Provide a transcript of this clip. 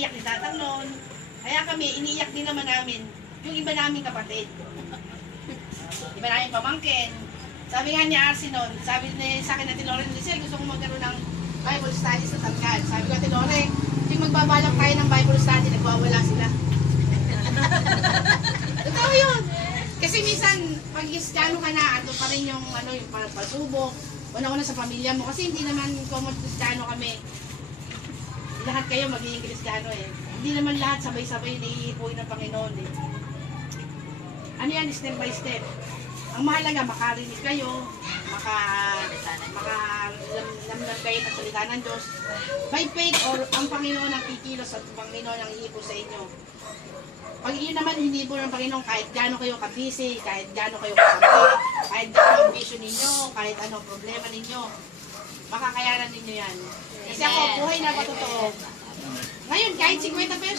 iyak ni tatang noon. Kaya kami, iniiyak din naman namin yung iba naming kapatid. Iba namin pamangkin. Sabi nga ni Arce noon, sabi ni sa akin na Tinore, Sir, gusto kong magkaroon ng Bible studies sa Talcad. Sabi ko, Tinore, yung magbabalak tayo ng Bible study, nagwawala sila. Totoo yun. Kasi minsan, pag Kristiyano ka na, ando pa rin yung, yung pasubok. Una-una sa pamilya mo. Kasi hindi naman common Kristiyano kami. Lahat kayo magiging Kristiyano eh. Hindi naman lahat sabay-sabay naiipuin ng Panginoon eh. Ano yan, step by step. Ang mahalaga, makarinig kayo, makalamdam kayo ng salita ng Diyos. By faith, or ang Panginoon ang kikilos at Panginoon ang iipo sa inyo. Pag yun naman hindi po ng Panginoon, kahit gaano kayo ka-busy, kahit gaano kayo kasama, kahit gaano ang vision ninyo, kahit ano problema ninyo, makakayanan ninyo yan. Kasi ako, buhay na patotoo. Ngayon, kahit 50 pesos